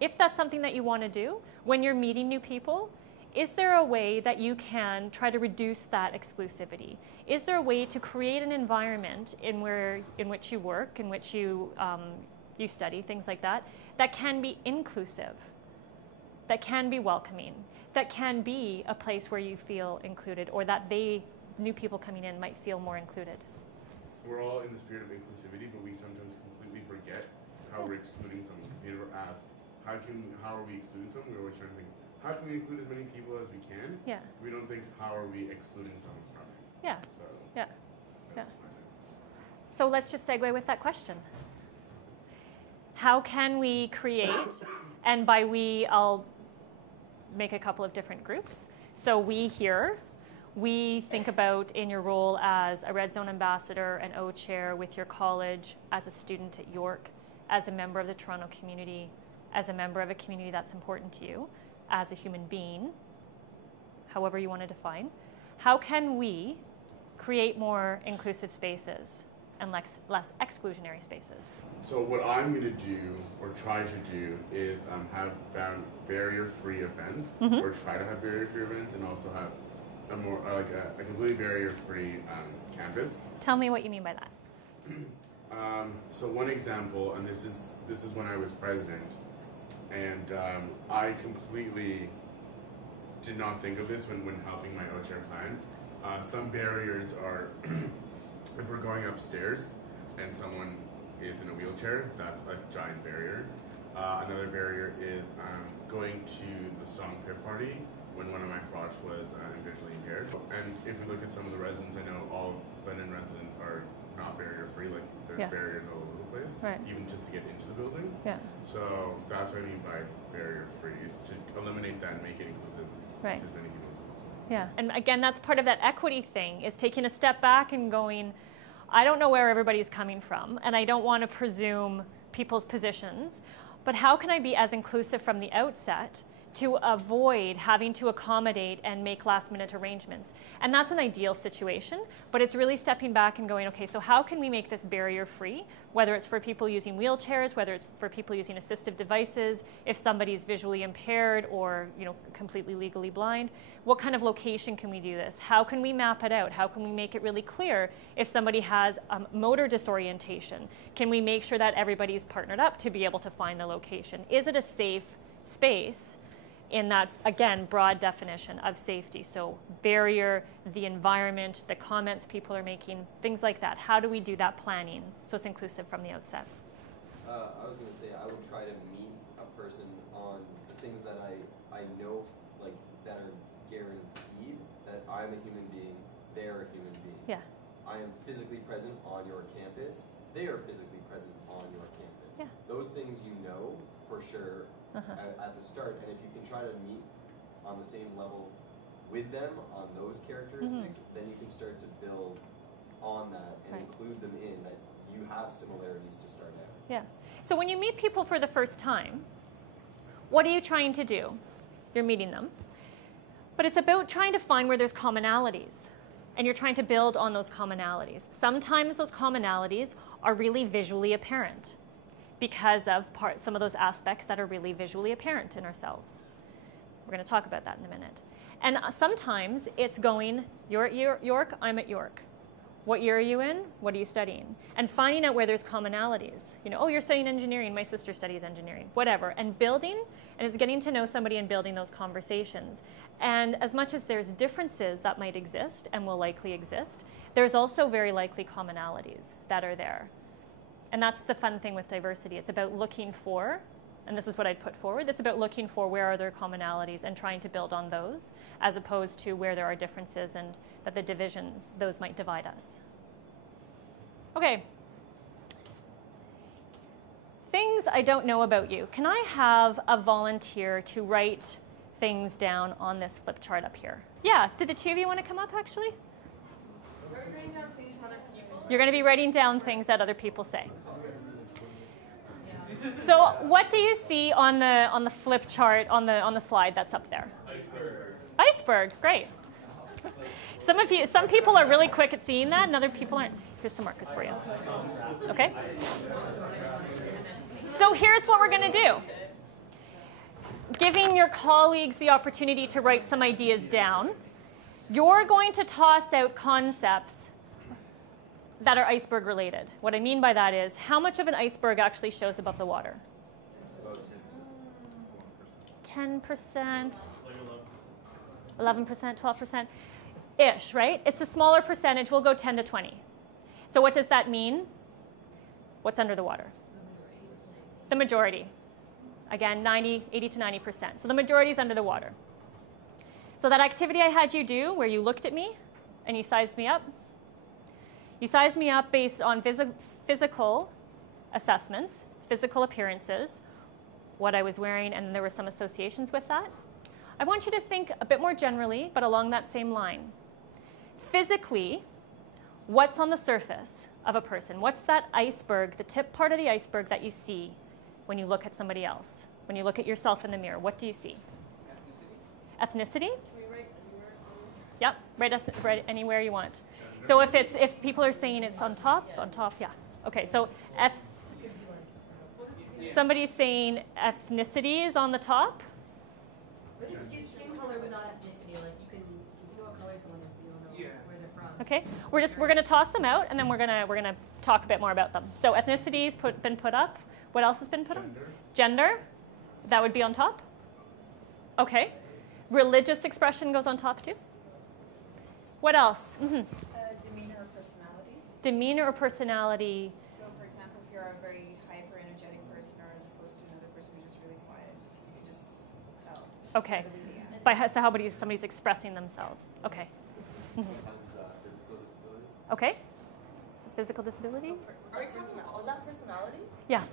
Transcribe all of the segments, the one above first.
if that's something that you want to do, when you're meeting new people, is there a way that you can try to reduce that exclusivity? Is there a way to create an environment in which you work, in which you study, things like that, that can be inclusive, that can be welcoming, that can be a place where you feel included, or that new people coming in might feel more included? We're all in the spirit of inclusivity, but we sometimes completely forget how we're excluding someone. Because we never ask, how are we excluding someone? We're always trying to think, how can we include as many people as we can? Yeah. We don't think, how are we excluding someone from it? Yeah. So, yeah. Yeah. So let's just segue with that question. How can we create, and by we, I'll make a couple of different groups. So we here, we think about in your role as a Red Zone ambassador, an O chair with your college, as a student at York, as a member of the Toronto community, as a member of a community that's important to you, as a human being, however you want to define. How can we create more inclusive spaces and less exclusionary spaces? So what I'm going to do, or try to do, is have barrier-free events, or try to have barrier-free events, and also have a more a completely barrier-free campus. Tell me what you mean by that. So one example, and this is when I was president, and I completely did not think of this when helping my O-Chair plan. Some barriers are, if we're going upstairs and someone is in a wheelchair, that's a giant barrier. Another barrier is going to the song pit party when one of my frosh was visually impaired. And if we look at some of the residents, I know all Glennon residents are not barrier-free, like there's barriers all over the place, even just to get into the building. Yeah. So that's what I mean by barrier-free, is to eliminate that and make it inclusive to as many people as possible. Yeah, and again, that's part of that equity thing, is taking a step back and going, I don't know where everybody's coming from, and I don't want to presume people's positions, but how can I be as inclusive from the outset to avoid having to accommodate and make last-minute arrangements? And that's an ideal situation, but it's really stepping back and going, okay, so how can we make this barrier-free, whether it's for people using wheelchairs, whether it's for people using assistive devices, if somebody's visually impaired or completely legally blind, what kind of location can we do this? How can we map it out? How can we make it really clear if somebody has motor disorientation? Can we make sure that everybody's partnered up to be able to find the location? Is it a safe space in that, again, broad definition of safety? So barrier, the environment, the comments people are making, things like that. How do we do that planning so it's inclusive from the outset? I was going to say I would try to meet a person on the things that I know, like, that are guaranteed, that I'm a human being, they're a human being. Yeah. I am physically present on your campus, they are physically present on your campus. Yeah. Those things you know for sure at the start, and if you can try to meet on the same level with them on those characteristics, then you can start to build on that and include them in that you have similarities to start out. Yeah. So when you meet people for the first time, what are you trying to do? You're meeting them. But it's about trying to find where there's commonalities. And you're trying to build on those commonalities. Sometimes those commonalities are really visually apparent because of some of those aspects that are really visually apparent in ourselves. We're going to talk about that in a minute. And sometimes it's going, you're at York, I'm at York. What year are you in? What are you studying? And finding out where there's commonalities. Oh, you're studying engineering, my sister studies engineering, whatever. And building, and it's getting to know somebody and building those conversations. And as much as there's differences that might exist and will likely exist, there's also very likely commonalities that are there. And that's the fun thing with diversity. It's about looking for, and this is what I'd put forward, it's about looking for where are there commonalities and trying to build on those, as opposed to where there are differences and that the divisions, those might divide us. Okay. Things I don't know about you. Can I have a volunteer to write things down on this flip chart up here? Yeah, did the two of you want to come up actually? You're going to be writing down things that other people say. So what do you see on the flip chart on the slide that's up there? Iceberg. Iceberg, great. Some people are really quick at seeing that, and other people aren't. Here's some markers for you. Okay? So here's what we're going to do. giving your colleagues the opportunity to write some ideas down, you're going to toss out concepts that are iceberg related. What I mean by that is, how much of an iceberg actually shows above the water? About 10%, 11%, 12%-ish, right? It's a smaller percentage. We'll go 10 to 20. So what does that mean? What's under the water? The majority. Again, 80 to 90%. So the majority is under the water. So that activity I had you do where you looked at me and you sized me up, you sized me up based on physical assessments, physical appearances, what I was wearing, and there were some associations with that. I want you to think a bit more generally, but along that same line. Physically, what's on the surface of a person? What's that iceberg, the tip part of the iceberg that you see when you look at somebody else? When you look at yourself in the mirror, what do you see? Ethnicity? Can we write anywhere? Yep, write anywhere you want. So if people are saying it's on top, yeah. Okay, so somebody's saying ethnicity is on the top. Skin color, but not ethnicity. Like you can know what color someone is, but you don't know where they're from. Okay, we're gonna toss them out, and then we're gonna talk a bit more about them. So ethnicity's been put up. What else has been put on? Gender, that would be on top. Okay, religious expression goes on top too. What else? Demeanor or personality. Demeanor or personality. So, for example, if you're a very hyper-energetic person, or as opposed to another person who's just really quiet, you can just tell. Okay. So how about somebody's expressing themselves? Okay. physical disability. Okay. Physical disability? Was that personality? Yeah.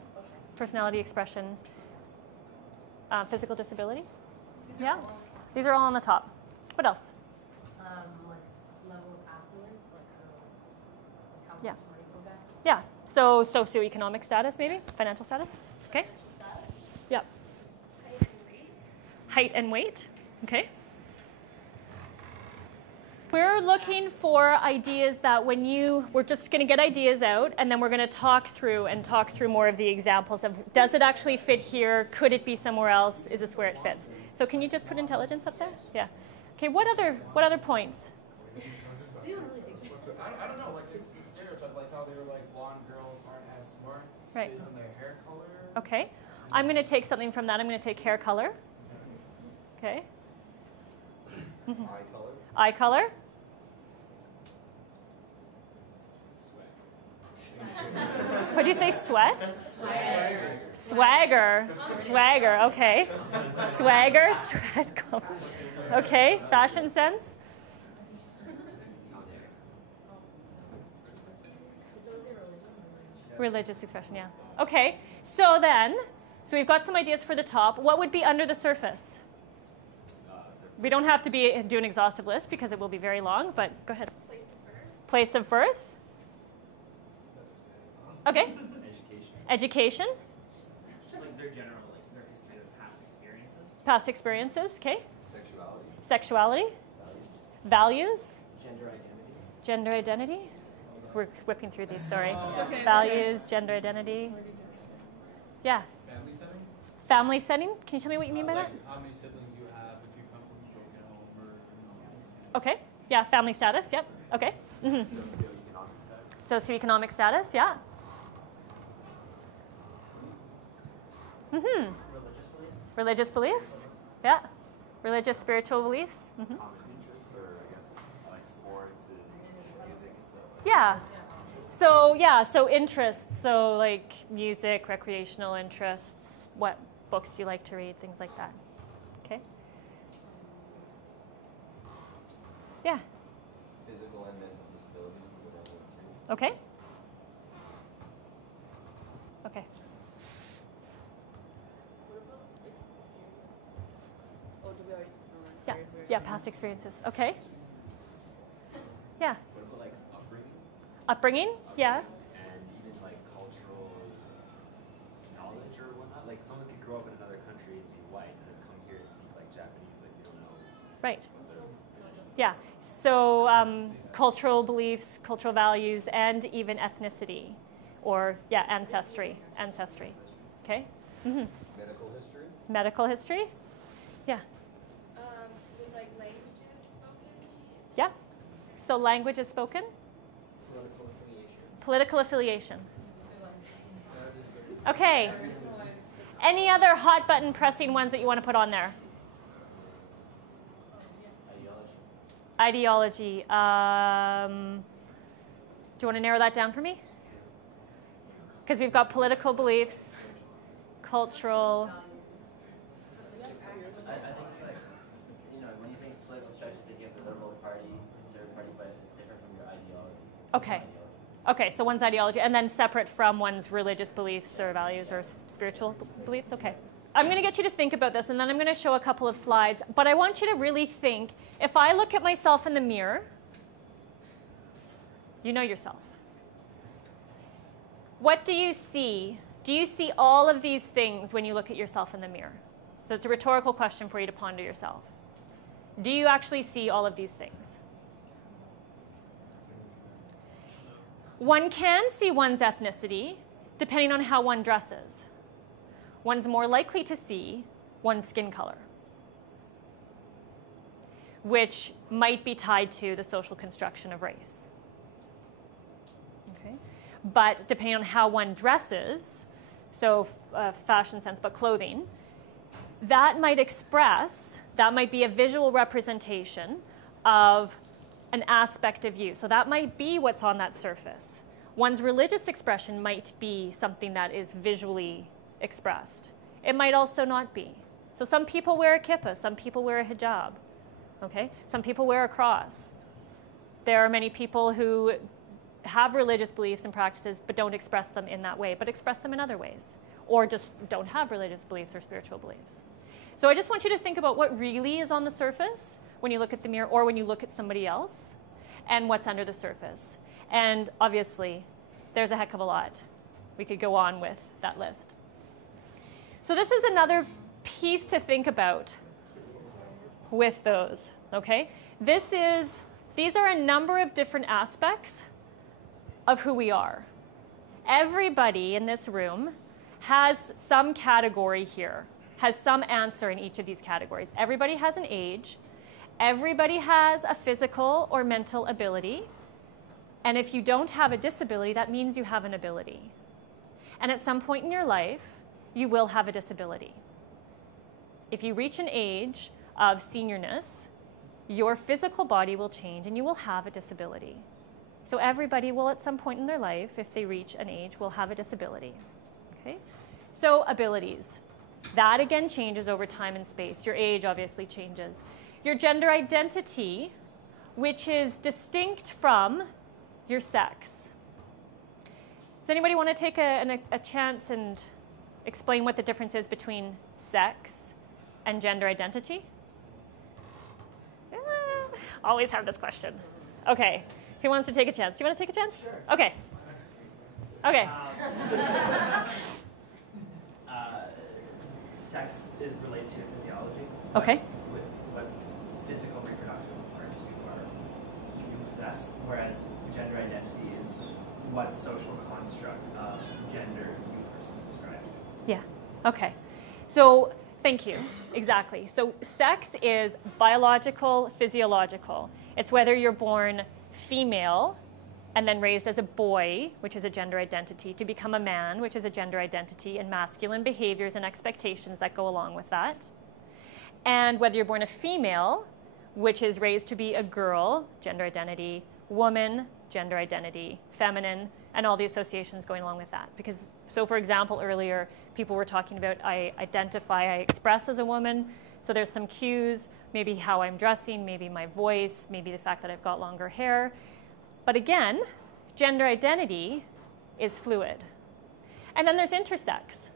Personality expression. Physical disability? Yeah. These are all on the top. What else? Like level of affluence, like how much Yeah. money go back. Yeah. So socioeconomic status, maybe? Financial status? Okay. Yeah. Height and weight. Okay. We're looking for ideas that we're just going to get ideas out, and then we're going to talk through more of the examples of, does it actually fit here? Could it be somewhere else? Is this where it fits? So can you just put intelligence up there? Yeah. Okay, what other points? I don't know, like it's the stereotype, like how they were like blonde girls aren't as smart. Right. Based on their hair color. Okay. I'm going to take something from that. I'm going to take hair color. Okay. Eye color. Eye color. What'd you say, sweat? Swagger. Swagger, okay. Swagger, sweat. Okay, fashion sense. Religious expression, yeah. Okay, so we've got some ideas for the top. What would be under the surface? We don't have to do an exhaustive list because it will be very long, but go ahead. Place of birth. Okay. Education. Like their general, like their history of past experiences. Past experiences, okay. Sexuality. Sexuality. Values. Gender identity. Gender identity. We're whipping through these, sorry. Values, gender identity. Yeah. Family setting? Family setting. Can you tell me what you mean by that? How many siblings you have, if you come from a broken home, or Okay. Yeah, family status, yep. Okay. Socioeconomic status, yeah. Religious beliefs. Religious beliefs, yeah. Religious, spiritual beliefs. Common interests, or I guess like sports and music and stuff. Yeah. So interests. So like music, recreational interests. What books do you like to read? Things like that. Okay. Yeah. Physical and mental disabilities we go down there too. Okay. Okay. Oh, do we already? Yeah. Yeah. Past experiences. Okay. Yeah. What about like upbringing? Upbringing. Yeah. And even like cultural knowledge or whatnot? Like someone could grow up in another country and be white and then come here and speak like Japanese, like you don't know. Right. Yeah. So cultural beliefs, cultural values, and even ethnicity, or ancestry. Okay. Medical history. Medical history. Yeah. With like languages spoken? Yeah. So language is spoken. Political affiliation. Political affiliation. Okay. Any other hot button pressing ones that you want to put on there? Ideology. Do you want to narrow that down for me? Because we've got political beliefs, cultural. I think it's like, when you think political structure, you think of the Liberal Party, Conservative Party, but it's different from your ideology. Okay. Okay, so one's ideology, and then separate from one's religious beliefs or values or spiritual beliefs. Okay. I'm going to get you to think about this, and then I'm going to show a couple of slides. But I want you to really think, if I look at myself in the mirror, you know yourself. What do you see? Do you see all of these things when you look at yourself in the mirror? So it's a rhetorical question for you to ponder yourself. Do you actually see all of these things? One can see one's ethnicity depending on how one dresses. One's more likely to see one's skin color, which might be tied to the social construction of race. Okay? But depending on how one dresses, so fashion sense, but clothing, that might be a visual representation of an aspect of you. So that might be what's on that surface. One's religious expression might be something that is visually expressed. It might also not be. So some people wear a kippah, some people wear a hijab. Okay? Some people wear a cross. There are many people who have religious beliefs and practices but don't express them in that way, but express them in other ways, or just don't have religious beliefs or spiritual beliefs. So I just want you to think about what really is on the surface when you look at the mirror or when you look at somebody else, and what's under the surface. And obviously, there's a heck of a lot. We could go on with that list. So this is another piece to think about with those, okay? These are a number of different aspects of who we are. Everybody in this room has some category here, has some answer in each of these categories. Everybody has an age. Everybody has a physical or mental ability. And if you don't have a disability, that means you have an ability. And at some point in your life, you will have a disability. If you reach an age of seniorness, your physical body will change and you will have a disability. So everybody will at some point in their life, if they reach an age, will have a disability. Okay? So abilities. That again changes over time and space. Your age obviously changes. Your gender identity, which is distinct from your sex. Does anybody want to take a chance and explain what the difference is between sex and gender identity? Always have this question. Okay, who wants to take a chance? Do you want to take a chance? Sure. Okay. Okay. Sex relates to your physiology. Okay. What physical reproductive parts you possess, whereas gender identity is what social construct of gender you personally subscribe to. Yeah. Okay. So thank you. Exactly. So sex is biological, physiological. It's whether you're born female and then raised as a boy, which is a gender identity, to become a man, which is a gender identity, and masculine behaviors and expectations that go along with that. And whether you're born a female, which is raised to be a girl, gender identity, woman, gender identity, feminine, and all the associations going along with that. Because, so for example, earlier, people were talking about I express as a woman, so there's some cues, maybe how I'm dressing, maybe my voice, maybe the fact that I've got longer hair. But again, gender identity is fluid. And then there's intersex.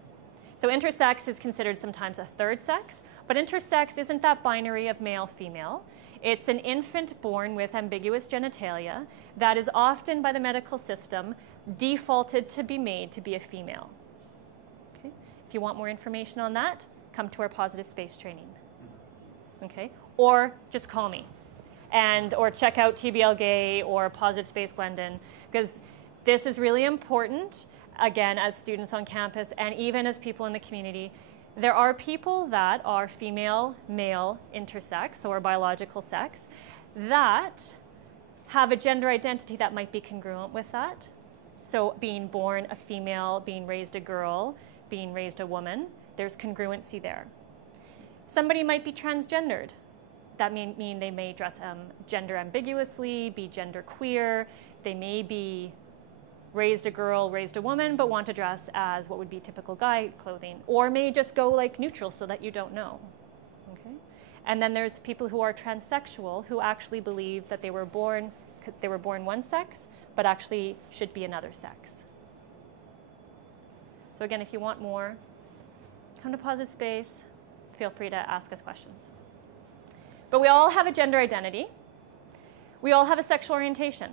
So intersex is considered sometimes a third sex, but intersex isn't that binary of male-female. It's an infant born with ambiguous genitalia that is often, by the medical system, defaulted to be made to be a female. Okay? If you want more information on that, come to our positive space training. Okay? Or just call me. Or check out TBL Gay or Positive Space Glendon, because this is really important, again, as students on campus and even as people in the community, There are people that are female, male, intersex, or biological sex, that have a gender identity that might be congruent with that. So being born a female, being raised a girl, being raised a woman, there's congruency there. Somebody might be transgendered. That mean they may dress gender ambiguously, be gender queer. They may be raised a girl, raised a woman, but want to dress as what would be typical guy clothing, or may just go like neutral so that you don't know. Okay? And then there's people who are transsexual who actually believe that they were born one sex, but actually should be another sex. So again, if you want more, come to Positive Space. Feel free to ask us questions. But we all have a gender identity. We all have a sexual orientation.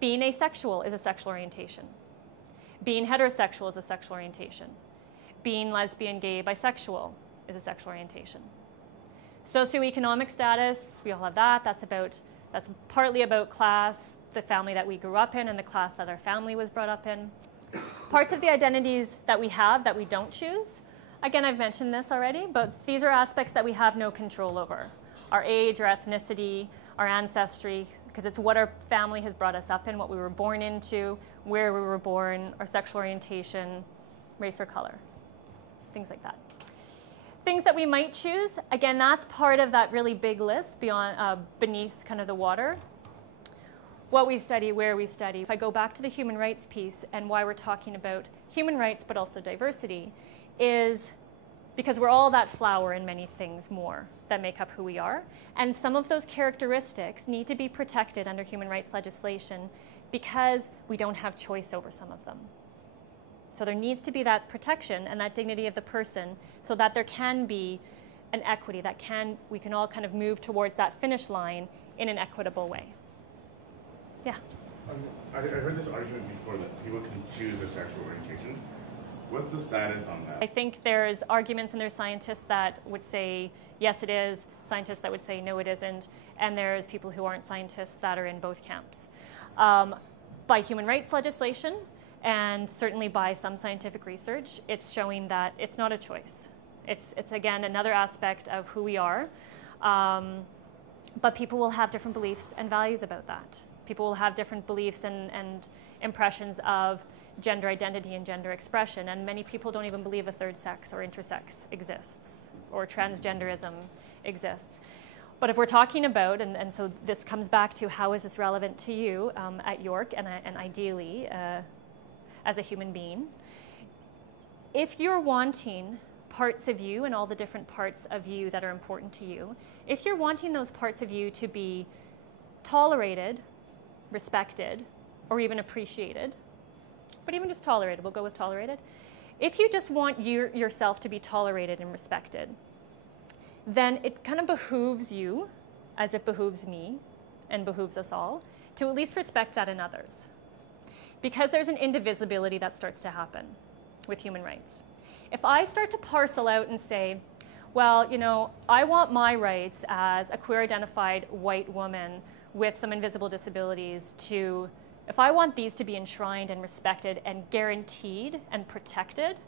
Being asexual is a sexual orientation. Being heterosexual is a sexual orientation. Being lesbian, gay, bisexual is a sexual orientation. Socioeconomic status, we all have that. That's partly about class, the family that we grew up in, and the class that our family was brought up in. Parts of the identities that we have that we don't choose. Again, I've mentioned this already, but these are aspects that we have no control over. Our age, our ethnicity, our ancestry, because it's what our family has brought us up in, what we were born into, where we were born, our sexual orientation, race or color, things like that. Things that we might choose, again, that's part of that really big list beneath kind of the water. What we study, where we study. If I go back to the human rights piece and why we're talking about human rights but also diversity, is because we're all that flower and many things more that make up who we are. And some of those characteristics need to be protected under human rights legislation because we don't have choice over some of them. So there needs to be that protection and that dignity of the person so that there can be an equity, we can all kind of move towards that finish line in an equitable way. Yeah? I heard this argument before that people can choose their sexual orientation. What's the status on that? I think there's arguments and there's scientists that would say, yes, it is, scientists that would say, no, it isn't, and there's people who aren't scientists that are in both camps. By human rights legislation, and certainly by some scientific research, it's showing that it's not a choice. It's again, another aspect of who we are, but people will have different beliefs and values about that. People will have different beliefs and impressions of gender identity and gender expression, and many people don't even believe a third sex or intersex exists, or transgenderism exists. But if we're talking about, and so this comes back to how is this relevant to you at York and ideally as a human being, if you're wanting parts of you and all the different parts of you that are important to you, if you're wanting those parts of you to be tolerated, respected, or even appreciated, but even just tolerated, we'll go with tolerated. If you just want yourself to be tolerated and respected, then it kind of behooves you, as it behooves me and behooves us all, to at least respect that in others. Because there's an indivisibility that starts to happen with human rights. If I start to parcel out and say, well, you know, I want my rights as a queer identified white woman with some invisible disabilities to, if I want these to be enshrined and respected and guaranteed and protected,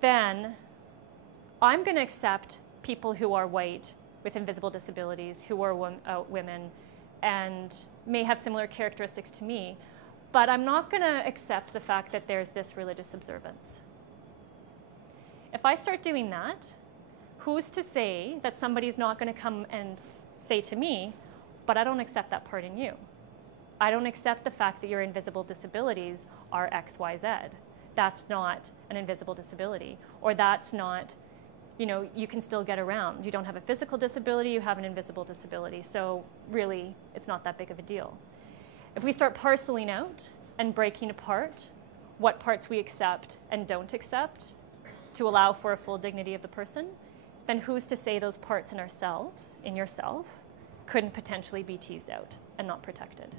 then I'm going to accept people who are white with invisible disabilities, who are women, and may have similar characteristics to me, but I'm not going to accept the fact that there's this religious observance. If I start doing that, who's to say that somebody's not going to come and say to me, but I don't accept that part in you. I don't accept the fact that your invisible disabilities are X, Y, Z. That's not an invisible disability, or that's not, you know, you can still get around. You don't have a physical disability, you have an invisible disability. So really, it's not that big of a deal. If we start parceling out and breaking apart what parts we accept and don't accept to allow for a full dignity of the person, then who's to say those parts in ourselves, in yourself, couldn't potentially be teased out and not protected?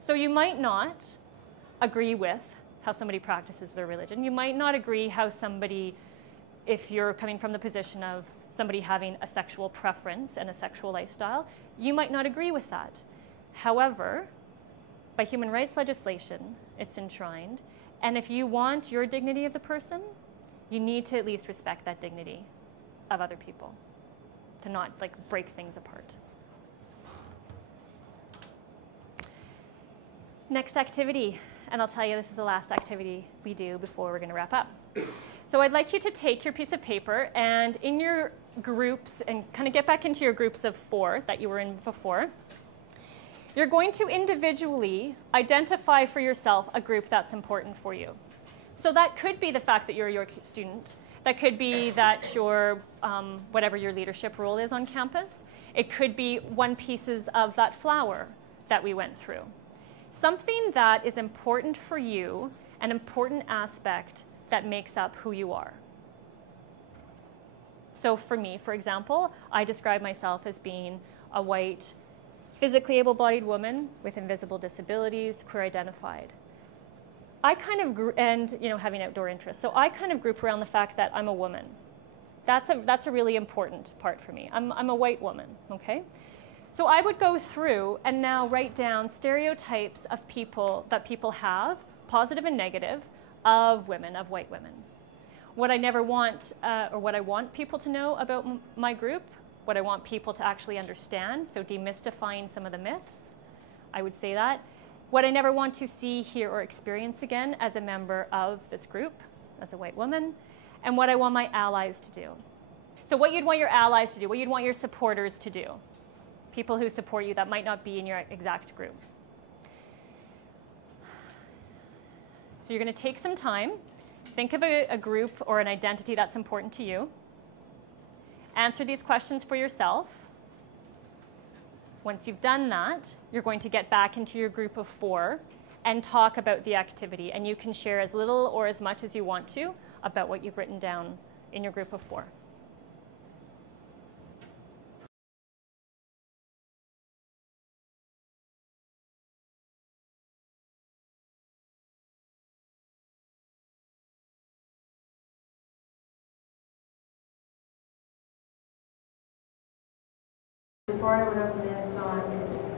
So you might not agree with how somebody practices their religion. You might not agree how somebody, if you're coming from the position of somebody having a sexual preference and a sexual lifestyle, you might not agree with that. However, by human rights legislation, it's enshrined, and if you want your dignity of the person you need to at least respect that dignity of other people, to not like break things apart. Next activity, and I'll tell you this is the last activity we do before we're going to wrap up. So I'd like you to take your piece of paper and in your groups, and kind of get back into your groups of 4 that you were in before, you're going to individually identify for yourself a group that's important for you. So that could be the fact that you're a York student. That could be that you're, whatever your leadership role is on campus. It could be one pieces of that flower that we went through. Something that is important for you, an important aspect that makes up who you are. So for me, for example, I describe myself as being a white, physically able-bodied woman with invisible disabilities, queer identified. I kind of grew, and having outdoor interests. So I kind of group around the fact that I'm a woman. That's a really important part for me. I'm a white woman, okay? So I would go through and now write down stereotypes of people that people have, positive and negative, of women, of white women. What I never want, or what I want people to know about my group, what I want people to actually understand, so demystifying some of the myths, I would say that. What I never want to see, hear, or experience again as a member of this group, as a white woman, and what I want my allies to do. So what you'd want your allies to do, what you'd want your supporters to do. People who support you that might not be in your exact group. So you're going to take some time, think of a group or an identity that's important to you, answer these questions for yourself. Once you've done that, you're going to get back into your group of 4 and talk about the activity, and you can share as little or as much as you want to about what you've written down in your group of 4. Before I would have missed on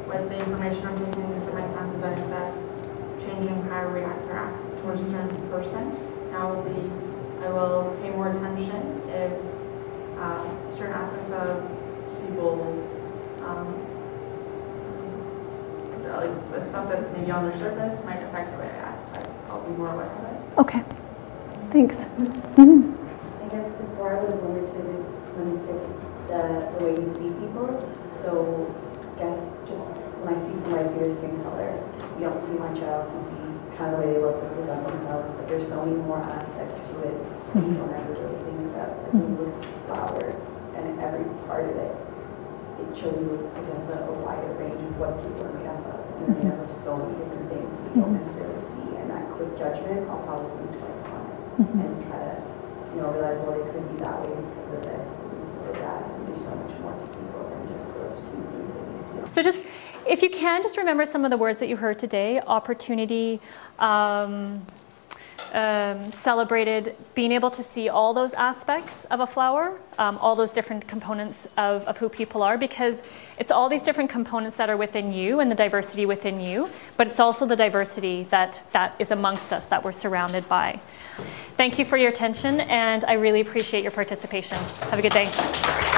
with the information I'm taking for my sense of that's changing how I react or act towards a certain person. Now I will pay more attention if certain aspects of people's like the stuff that maybe on their surface might affect the way I act. I'll be more aware of it. Okay. Thanks. I guess before I would have limited the way you see people. So I guess just when I see somebody, I see their skin color. You don't see much else. You see kind of the way they look, they present themselves, but there's so many more aspects to it that you don't ever really think about. Like when you look at the flower and every part of it, it shows you, I guess, a wider range of what people are made up of. And they're made up of so many different things that you don't necessarily see. And that quick judgment, I'll probably think twice on it and try to, realize, well, it could be that way because of this and because of that. And there's so much more to people than just those few things that you see. So just, if you can, just remember some of the words that you heard today: opportunity, celebrated, being able to see all those aspects of a flower, all those different components of who people are, because it's all these different components that are within you and the diversity within you, but it's also the diversity that is amongst us, that we're surrounded by. Thank you for your attention, and I really appreciate your participation. Have a good day.